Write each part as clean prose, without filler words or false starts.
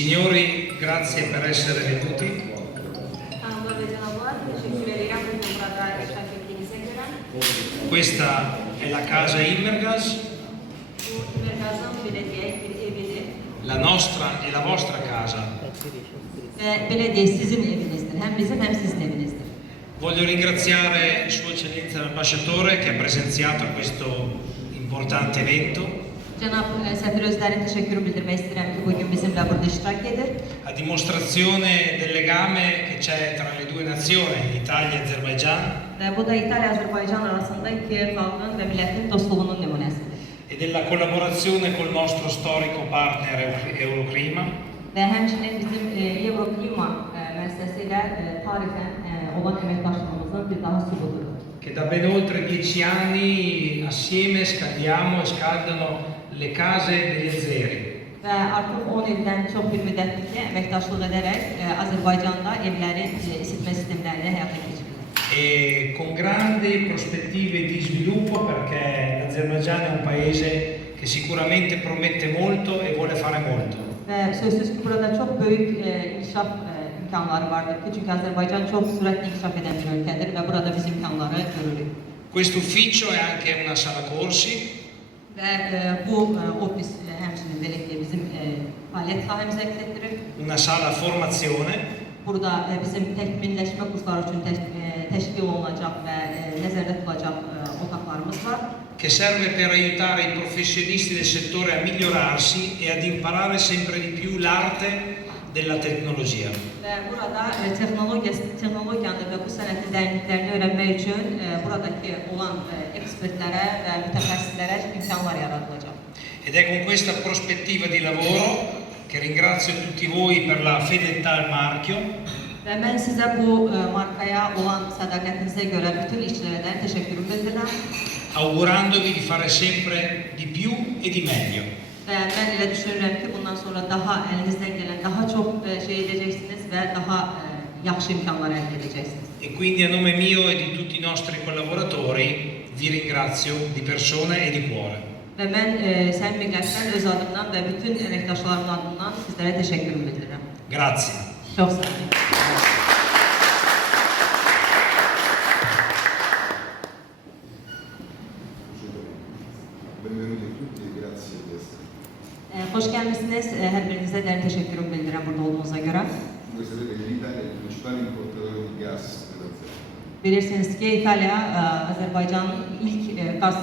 Signori, grazie per essere venuti. Questa è la casa Immergas, la nostra e la vostra casa. Belediye sizin evinizdir. Hem bizim hem sizin evinizdir. Voglio ringraziare Sua Eccellenza l'Ambasciatore che ha presenziato a questo importante evento. Cenab Səfir Özlər'in teşekkürü bildirmək istəyirəm ki, bugün bizimlə burada iştirak edir. A dimostrazione del legame che c'è tra le due nazioni, Italia e Azerbaijan. Və bu da İtaliya-Azərbaycan arasında iki xalqın və millətin dostluğunun nümunəsidir. E della collaborazione col nostro storico partner Euroclima. Və həmçinin bizim Euroklima müəssisəsi ilə tarixən olan əməkdaşlığımızın bir daha sübutudur. Che da ben oltre 10 anni assieme scaldiamo e scaldano le case degli azeri. Və artıq 10 ildən çox bir müddətdir ki, əməkdaşlıq edərək Azərbaycanda evlərin isitmə sistemlərini həyata keçirilir. E con grandi prospettive di sviluppo perché l'Azerbaigian è un paese che sicuramente promette molto e vuole fare molto. Və sözsüz ki, burada çox böyük inkişaf imkanları vardır ki, çünki Azərbaycan çox sürətli inkişaf edən bir ölkədir və burada biz imkanları görürük. Questo ufficio è anche una sala corsi. Və bu ofis həmçinin belə ki, bizim fəaliyyət sahəmizə əks etdirir. Una sala formazione. Burada bizim təkmilləşmə kursları üçün təşkil olunacaq və nəzərdə tutulacaq otaqlarımız var. Che serve per aiutare i professionisti del settore a migliorarsi e ad imparare sempre di più l'arte della tecnologia. Və burada texnologiyanı və bu sənətin dərinliklərini öyrənmək üçün buradakı olan ekspertlərə və mütəxəssislərə imkanlar yaradılacaq. Ed è con questa prospettiva di lavoro che ringrazio tutti voi per la fedeltà al marchio. Və mən sizə bu markaya olan sədaqətinizə görə bütün işçilərdən təşəkkürümü bildirirəm. Augurandovi di fare sempre di più e di meglio. Və mən elə düşünürəm ki, bundan sonra daha əlinizdən gələn daha çox şey edəcəksiniz və daha yaxşı imkanlar əldə edəcəksiniz. E quindi a nome mio e di tutti i nostri collaboratori vi ringrazio di persona e di cuore. Və mən səmimi qəlbdən öz adımdan və bütün əməkdaşlarımın adından sizlərə təşəkkürümü bildirirəm. Grazie. Çox sağ olun. Hoş gəlmişsiniz. Hər birinizə dərin təşəkkürümü bildirirəm burada olduğunuza görə. Bilirsiniz ki, İtaliya Azərbaycanın ilk qaz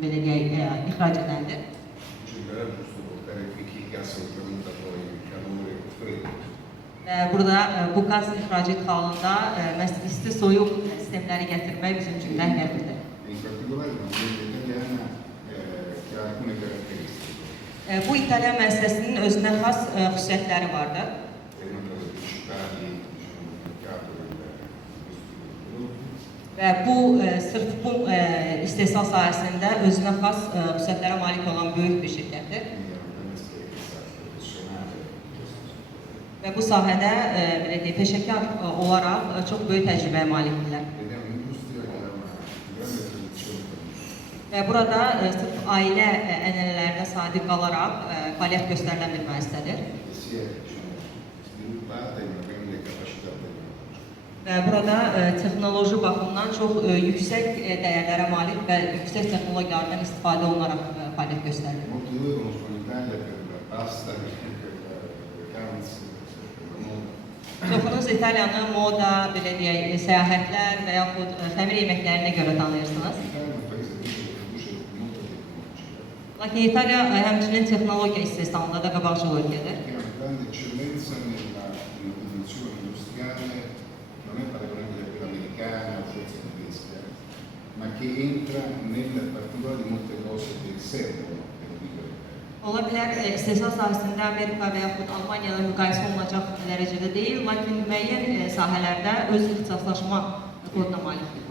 belə deyək ixrac edəndir. Burada bu qaz ixracı halında isti soyuq sistemləri gətirmək bizim üçün rəhbərlidir. Bu İtalya müəssisəsinin özünə xas xüsusiyyətləri vardır. Və bu sırf bu istehsal sahəsində özünə xas xüsusiyyətlərə malik olan böyük bir şirkətdir. Və bu sahədə belə deyək, peşəkar olaraq çox böyük təcrübəyə malikdirlər. Və burada sırf ailə ənənələrinə sadiq qalaraq fəaliyyət göstərilən bir müəssisədir. Və burada texnoloji baxımdan çox yüksək dəyərlərə malik və yüksək texnologiyalardan istifadə olunaraq fəaliyyət göstərilir. Çoxunuz İtaliyanı moda, belə deyək, səyahətlər və yaxud xəmir yeməklərinə görə tanıyırsınız. Lakin İtaliya həmçinin texnologiya istehsalında da qabaqcıl ölkədir. Ola bilər, istehsal sahəsində Amerika və yaxud Almaniya ilə müqayisə olunacaq dərəcədə deyil, lakin müəyyən sahələrdə öz ixtisaslaşma koduna malikdir.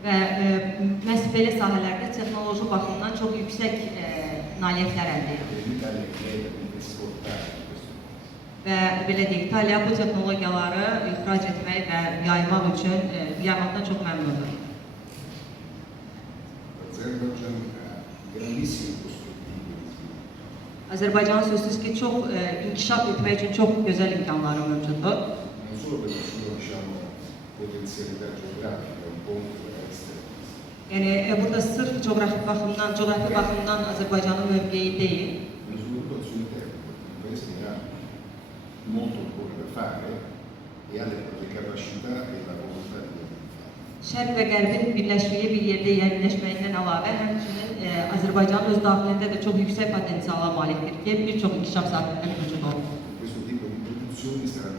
Və məhz belə sahələrdə texnoloji baxımdan çox yüksək nailiyyətlər əldə edir. Və belə deyək, İtaliya bu texnologiyaları ixrac etmək və yaymaqdan çox məmnundur. Azerbaijan ha grandissime prospettive di sviluppo. Azərbaycanın sözsüz ki, çox inkişaf etmək üçün çox gözəl imkanları mövcuddur. Non solo per la sua diciamo, potenzialità geografica, un ponte tra est e ovest. Yəni burada sırf coğrafi baxımdan Azərbaycanın mövqeyi deyil. Lo sviluppo al suo interno, il paese ha molto ancora da fare e ha le capacità e la volontà di poterlo fare. Şərq və Qərbin birləşməyi bir yerdə yerləşməyindən əlavə, həmçinin Azərbaycanın öz daxilində də çox yüksək potensiala malikdir ki, bir çox inkişaf sahələri mövcud olur. Questo tipo di produzioni sarà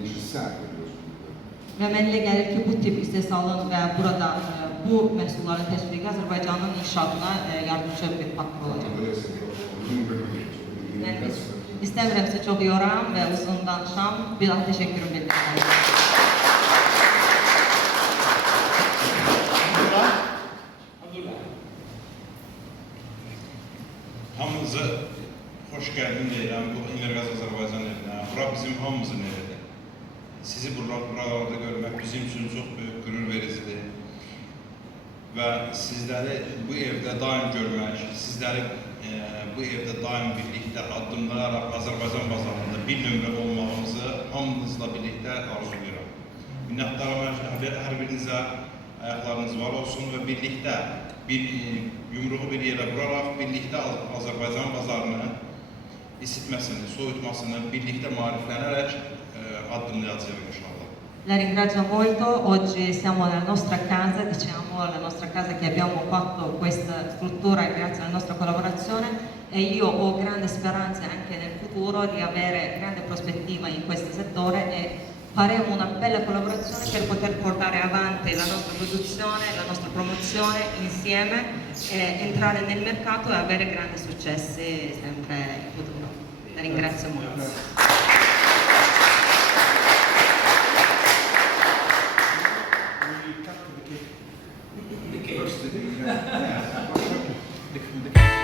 necessario per lo sviluppo. Və mənə elə gəlir ki, bu tip istehsalın və burada bu məhsulların təşviqi Azərbaycanın inkişafına yardımcı bir faktor olacaq. Non deve essere troppo lungo e noioso, quindi Mən ringrazio per istəmirəm sizə çox yoram və uzun danışam. Bir daha təşəkkürüm bildirirəm. Hamınıza hoş geldin deyirəm bu Energaz Azərbaycan evinə. Bura bizim hamımızın evidir. Sizi buralarda görmək bizim üçün çox böyük qürur vericidir. Və sizləri bu evdə daim görmək, sizləri bu evdə daim birlikdə addımlayaraq Azərbaycan bazarında bir nömrə olmağımızı hamınızla birlikdə arzulayıram. Minnətdaram hər birinizə, ayaqlarınız var olsun və birlikdə yumruğu bir yerə vuraraq birlikdə Azərbaycan bazarını isitməsini, soyutmasını birlikdə maariflənərək addımlayacağıq inşallah. La ringrazio molto, oggi siamo nella nostra casa, diciamo la nostra casa che abbiamo fatto questa struttura grazie alla nostra collaborazione e io ho grande speranza anche nel futuro di avere grande prospettiva in questo settore e faremo una bella collaborazione per poter portare avanti la nostra produzione, la nostra promozione insieme, entrare nel mercato e avere grandi successi sempre in futuro. La ringrazio molto. the